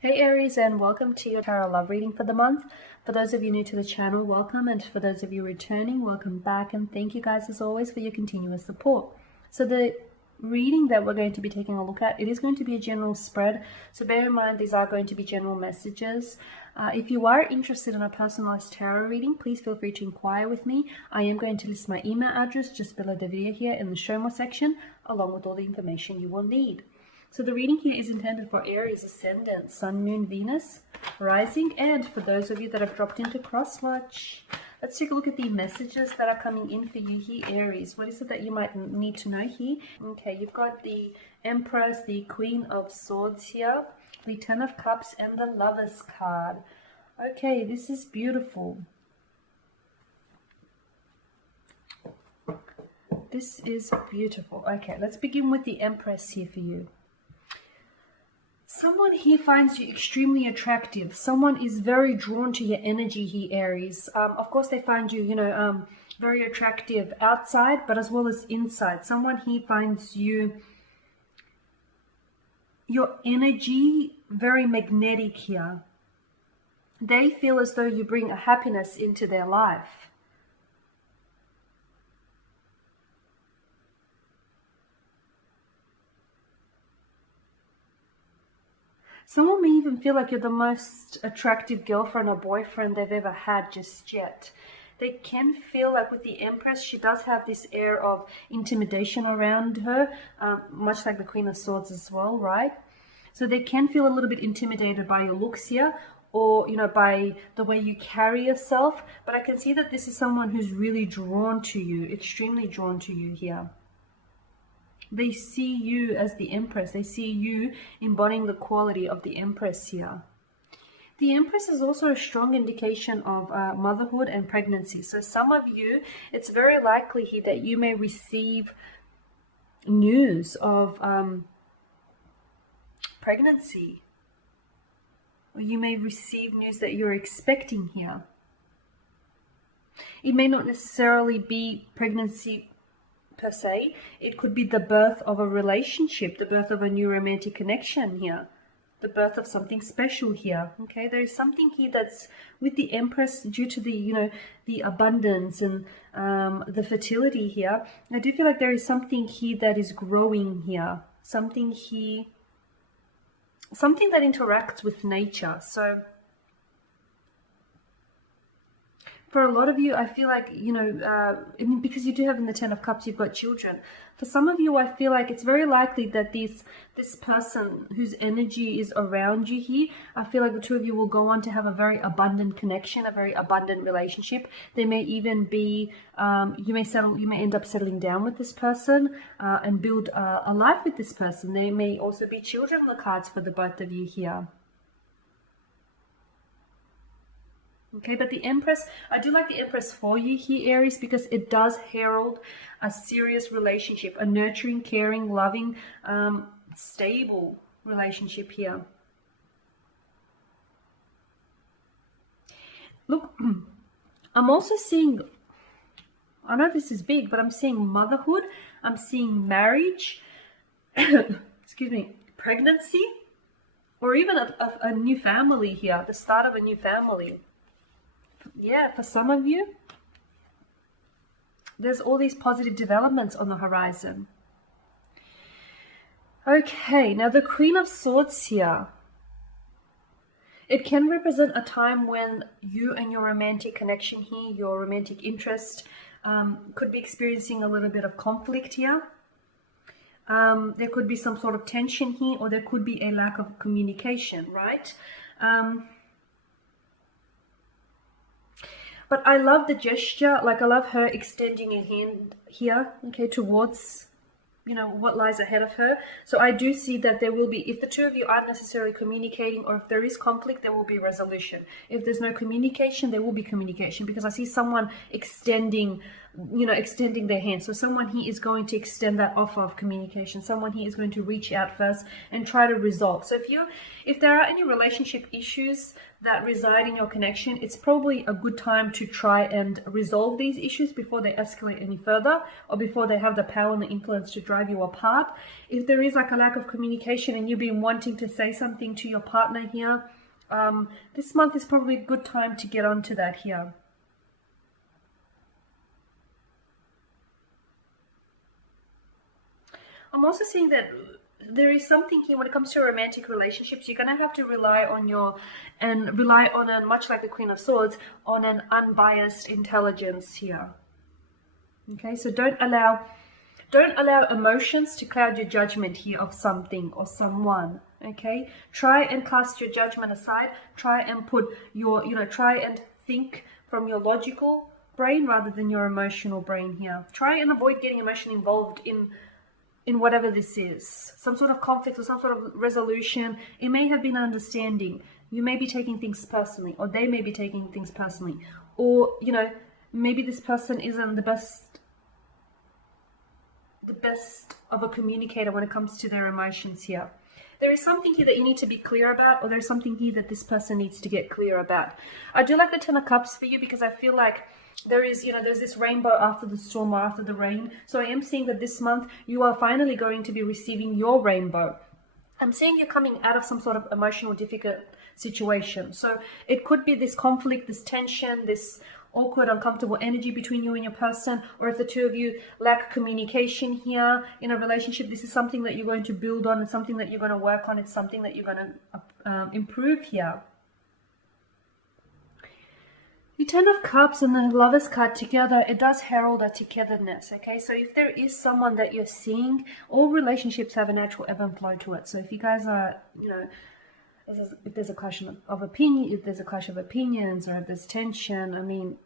Hey Aries, and welcome to your tarot love reading for the month. For those of you new to the channel, welcome, and for those of you returning, welcome back, and thank you guys as always for your continuous support. So the reading that we're going to be taking a look at, it is going to be a general spread, so bear in mind these are going to be general messages. If you are interested in a personalized tarot reading, please feel free to inquire with me. I am going to list my email address just below the video here in the show more section, along with all the information you will need. So the reading here is intended for Aries Ascendant, Sun, Moon, Venus, Rising, and for those of you that have dropped into cross-watch. Let's take a look at the messages that are coming in for you here, Aries. What is it that you might need to know here? Okay, you've got the Empress, the Queen of Swords here, the Ten of Cups, and the Lovers card. Okay, this is beautiful. This is beautiful. Okay, let's begin with the Empress here for you. Someone here finds you extremely attractive. Someone is very drawn to your energy here, Aries. Of course, they find you, very attractive outside, but as well as inside. Someone here finds your energy very magnetic here. They feel as though you bring a happiness into their life. Someone may even feel like you're the most attractive girlfriend or boyfriend they've ever had just yet. They can feel like with the Empress, she does have this air of intimidation around her, much like the Queen of Swords as well, right? So they can feel a little bit intimidated by your looks here, or, by the way you carry yourself. But I can see that this is someone who's really drawn to you, extremely drawn to you here. They see you as the Empress. They see you embodying the quality of the Empress here. The Empress is also a strong indication of motherhood and pregnancy. So some of you, it's very likely here that you may receive news of pregnancy. Or you may receive news that you're expecting here. It may not necessarily be pregnancy per se. It could be the birth of a relationship, the birth of a new romantic connection here, the birth of something special here. Okay, there is something here that's with the Empress due to the the abundance and the fertility here. I do feel like there is something here that is growing here, something here, something that interacts with nature. So for a lot of you, I feel like, because you do have in the Ten of Cups, you've got children. For some of you, I feel like it's very likely that this person whose energy is around you here, I feel like the two of you will go on to have a very abundant connection, a very abundant relationship. They may even be, you may end up settling down with this person and build a life with this person. There may also be children on the cards for the both of you here. Okay, but the Empress, I do like the Empress for you here, Aries, because it does herald a serious relationship, a nurturing, caring, loving, stable relationship here. Look, I'm also seeing, I know this is big, but I'm seeing motherhood, I'm seeing marriage, excuse me, pregnancy, or even a new family here, the start of a new family. Yeah, for some of you, there's all these positive developments on the horizon. Okay, now the Queen of Swords here. It can represent a time when you and your romantic connection here, your romantic interest, could be experiencing a little bit of conflict here. There could be some sort of tension here, or there could be a lack of communication, right? But I love the gesture, like I love her extending a hand here, okay, towards, what lies ahead of her. So I do see that there will be, if the two of you aren't necessarily communicating, or if there is conflict, there will be resolution. If there's no communication, there will be communication, because I see someone extending extending their hand. So someone here is going to extend that offer of communication. Someone here is going to reach out first and try to resolve. So if there are any relationship issues that reside in your connection, it's probably a good time to try and resolve these issues before they escalate any further, or before they have the power and the influence to drive you apart. If there is like a lack of communication and you've been wanting to say something to your partner here, this month is probably a good time to get onto that here. I'm also seeing that there is something here when it comes to romantic relationships. You're going to have to rely on much like the Queen of Swords, on an unbiased intelligence here. Okay, so don't allow emotions to cloud your judgment here of something or someone. Okay, try and cast your judgment aside. Try and put your, try and think from your logical brain rather than your emotional brain here. Try and avoid getting emotionally involved in whatever this is, some sort of conflict or some sort of resolution. It may have been an understanding. You may be taking things personally, or they may be taking things personally, or maybe this person isn't the best of a communicator when it comes to their emotions here. There is something here that you need to be clear about, or there's something here that this person needs to get clear about. I do like the Ten of Cups for you, because I feel like there's this rainbow after the storm or after the rain. So I am seeing that this month you are finally going to be receiving your rainbow. I'm seeing you're coming out of some sort of emotional difficult situation. So it could be this conflict, this tension, this awkward, uncomfortable energy between you and your person, or if the two of you lack communication here in a relationship, this is something that you're going to build on. It's something that you're going to work on. It's something that you're going to improve here. The Ten of Cups and the Lovers card together, it does herald a togetherness, okay? So if there is someone that you're seeing, all relationships have a natural ebb and flow to it. So if you guys are, if there's a clash of opinion, if there's a clash of opinions, or if there's tension, I mean,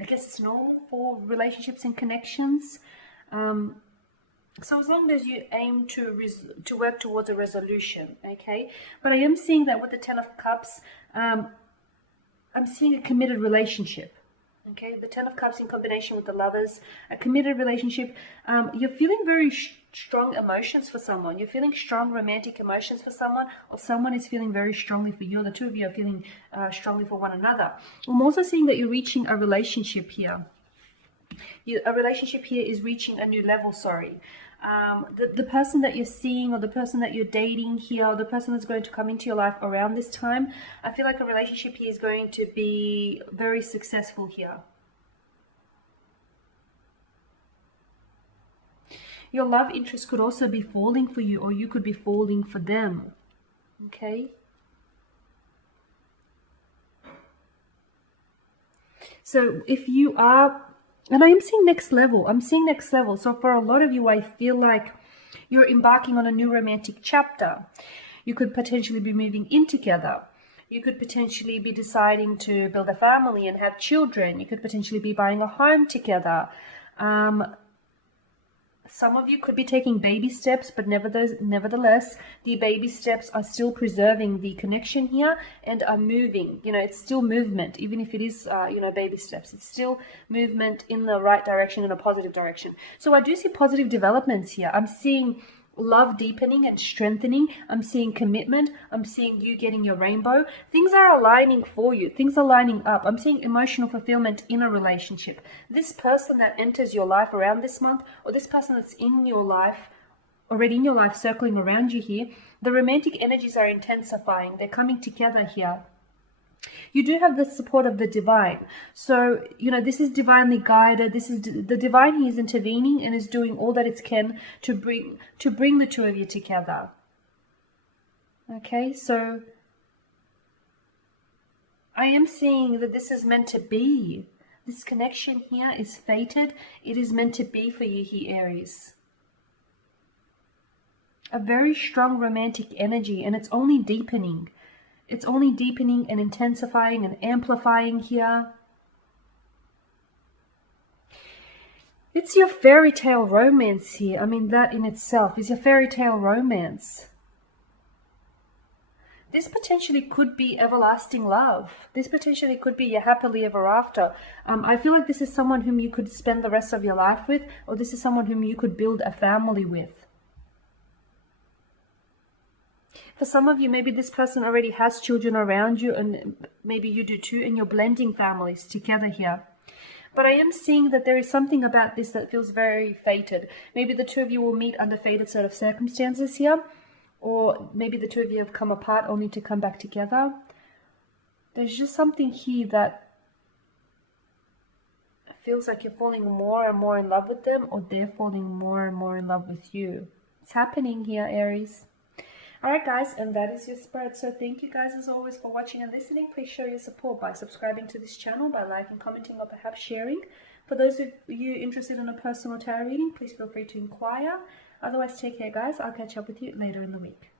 I guess it's normal for relationships and connections. So as long as you aim to work towards a resolution, okay? But I am seeing that with the Ten of Cups, I'm seeing a committed relationship, okay? The Ten of Cups in combination with the Lovers, a committed relationship. You're feeling very strong emotions for someone. You're feeling strong romantic emotions for someone, or someone is feeling very strongly for you. The two of you are feeling strongly for one another. I'm also seeing that you're reaching a relationship here. A relationship here is reaching a new level, sorry. The person that you're seeing, or the person that you're dating here, or the person that's going to come into your life around this time, I feel like a relationship here is going to be very successful here. Your love interest could also be falling for you, or you could be falling for them, okay? So if you are... And I am seeing next level. I'm seeing next level. So for a lot of you, I feel like you're embarking on a new romantic chapter. You could potentially be moving in together. You could potentially be deciding to build a family and have children. You could potentially be buying a home together. Some of you could be taking baby steps, but nevertheless, the baby steps are still preserving the connection here and are moving. It's still movement, even if it is, baby steps. It's still movement in the right direction, in a positive direction. So I do see positive developments here. I'm seeing love deepening and strengthening. I'm seeing commitment. I'm seeing you getting your rainbow. Things are aligning for you. Things are lining up. I'm seeing emotional fulfillment in a relationship. This person that enters your life around this month, or this person that's in your life, already in your life, circling around you here, the romantic energies are intensifying. They're coming together here. You do have the support of the divine. So, this is divinely guided. This is the divine. He is intervening and is doing all that it can to bring the two of you together. Okay, so I am seeing that this is meant to be. This connection here is fated. It is meant to be for you here, Aries. A very strong romantic energy, and it's only deepening. It's only deepening and intensifying and amplifying here. It's your fairy tale romance here. I mean, that in itself is your fairy tale romance. this potentially could be everlasting love. This potentially could be your happily ever after. I feel like this is someone whom you could spend the rest of your life with, or this is someone whom you could build a family with. For some of you, maybe this person already has children around you, and maybe you do too, and you're blending families together here. But I am seeing that there is something about this that feels very fated. Maybe the two of you will meet under fated sort of circumstances here. Or maybe the two of you have come apart only to come back together. There's just something here that feels like you're falling more and more in love with them, or they're falling more and more in love with you. It's happening here, Aries. Alright guys, and that is your spread. So thank you guys as always for watching and listening. Please show your support by subscribing to this channel, by liking, commenting, or perhaps sharing. For those of you interested in a personal tarot reading, please feel free to inquire. Otherwise, take care guys. I'll catch up with you later in the week.